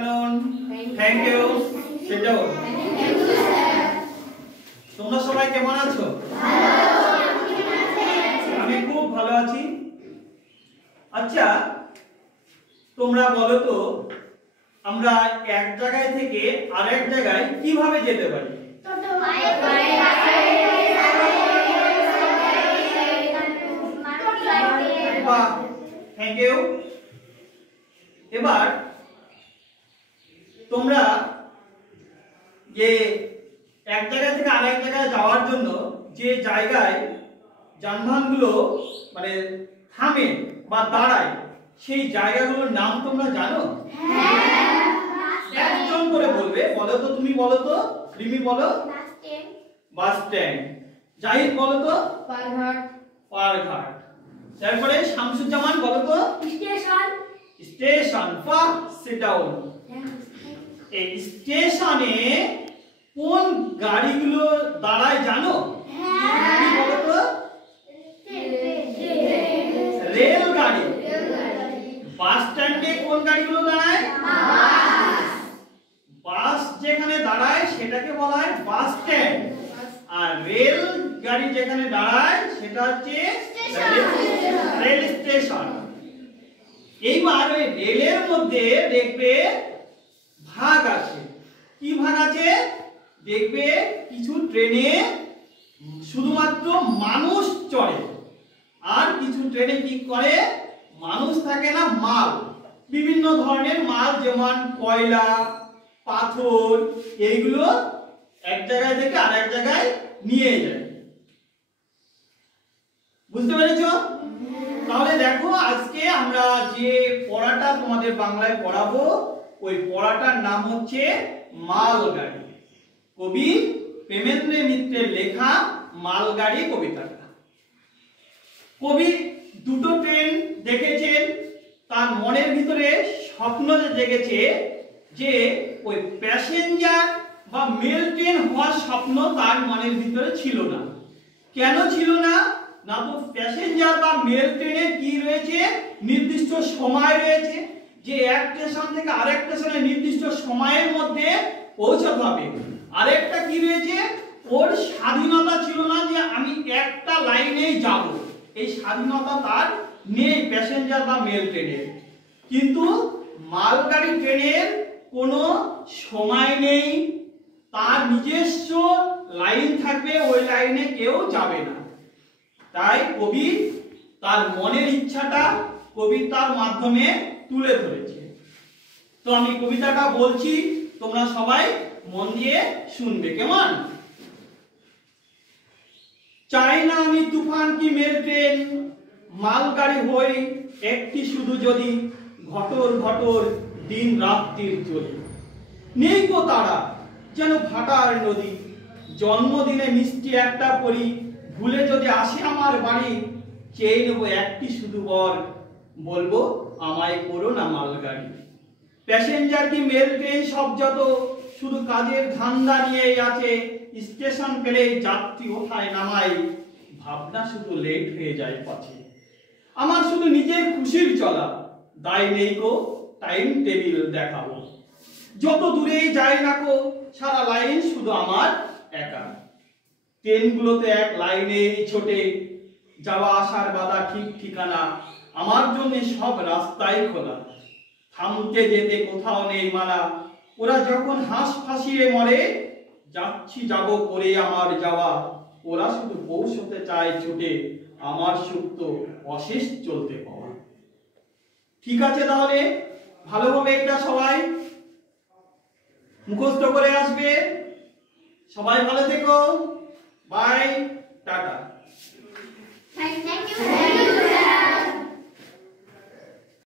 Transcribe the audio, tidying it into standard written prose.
afternoon. Thank you. Sit down. তোমরা সবাই কেমন আছো? আমি খুব ভালো আছি। আচ্ছা, তোমরা বলো তো আমরা এক জায়গা থেকে আরেক জায়গায় কিভাবে যেতে পারি? Thank you. এবার তোমরা যে এক জায়গা থেকে আরেক জায়গায় যাওয়ার জন্য যে জায়গায় যানবাহনগুলো মানে থামে বা দাঁড়ায় সেই জায়গাগুলোর নাম তোমরা জানো? একজন করে বলবে। বলো তো, তুমি বলো তো। রিমি বলো। Bus stand. জাহিদ বলো তো। পারঘাট। তারপরে শামসুজ্জামান বলো তো। স্টেশন। Sit down. এই স্টেশনে কোন গাড়িগুলো দাঁড়ায় জানো? বলো তো। রেলগাড়ি। বাস স্ট্যান্ডে কোন গাড়িগুলো দাঁড়ায়? বাস যেখানে দাঁড়ায় সেটাকে বলা হয় বাস স্ট্যান্ড, আর রেল গাড়ি যেখানে দাঁড়ায় সেটা হচ্ছে রেল স্টেশন। এইবার ওই রেলের মধ্যে দেখবে ভাগ আছে। কি ভাগ আছে? দেখবে কিছু ট্রেনে শুধুমাত্র মানুষ চড়ে, আর কিছু ট্রেনে কি করে মানুষ থাকে না, মাল, বিভিন্ন ধরনের মাল, যেমন কয়লা, পাথর, এইগুলো এক জায়গায় থেকে আরেক জায়গায় নিয়ে যায়। বুঝতে পেরেছো? তাহলে দেখো, আজকে আমরা যে পড়াটা তোমাদের বাংলায় পড়াবো ওই পড়াটার নাম হচ্ছে মালগাড়ি। কবি প্রেমেন্দ্র মিত্রের লেখা মালগাড়ি কবিতাটা। কবি দুটো ট্রেন দেখেছেন, তার মনের ভিতরে স্বপ্ন জেগেছে যে ওই প্যাসেঞ্জার বা মেল ট্রেন হওয়ার স্বপ্ন তার মনের ভিতরে ছিল না। কেন ছিল না? না তো প্যাসেঞ্জার বা মেল ট্রেনে কি রয়েছে, নির্দিষ্ট সময় রয়েছে যে এক স্টেশন থেকে আরেক স্টেশনে নির্দিষ্ট সময়ের মধ্যে পৌঁছাতে হবে। আরেকটা কি রয়েছে, ওর স্বাধীনতা ছিল না যে আমি একটা লাইনেই যাব, এই স্বাধীনতা তার নেই প্যাসেঞ্জার বা মেল ট্রেনের। কিন্তু মালগাড়ি ট্রেনের কোনো সময় নেই, তার নিজস্ব লাইন থাকবে, ওই লাইনে কেউ যাবে না। তাই কবি তার মনের ইচ্ছাটা কবিতার মাধ্যমে তুলে ধরেছে। তো আমি কবিতাটা বলছি, তোমরা সবাই মন দিয়ে শুনবে, কেমন? চাই না আমি তুফান কি মেল ট্রেন, মালগাড়ি হই একটি শুধু যদি, ঘটর ঘটর দিন রাত্রির চলে। নেই গো তারা যেন ভাটার নদী, জন্মদিনে মিষ্টি একটা পরি, ভুলে যদি আসে আমার বাড়ি, চেয়ে নেবো একটি শুধু বর, বলবো আমায় করো না মালগাড়ি। প্যাসেঞ্জার কি মেল ট্রেন সব যত, শুধু কাজের ধান্দা নিয়েই আছে, স্টেশন পেলেই যাত্রী ওঠায় নামায়, ভাবনা শুধু লেট হয়ে যায় পথে। আমার শুধু নিজের খুশির চলা, দায় নেই গো টাইম টেবিল দেখাবো, যত দূরেই যাই না গো সারা লাইন শুধু আমার একা। ট্রেনগুলোতে এক লাইনেই ছোটে, যাওয়া আসার বাধা ঠিক ঠিকানা, আমার জন্য সব রাস্তাই খোলা, থামতে যেতে কোথাও নেই মানা। ওরা যখন হাঁস ফাঁসিয়ে মরে, যাচ্ছি যাব করে আমার যাওয়া, ওরা শুধু পৌঁছতে চায় ছুটে, আমার সুখ তো অশেষ চলতে পাওয়া। ঠিক আছে, তাহলে ভালোভাবে এটা সবাই মুখস্থ করে আসবে। সবাই ভালো থেকো, বাই, টাটা। Thank you.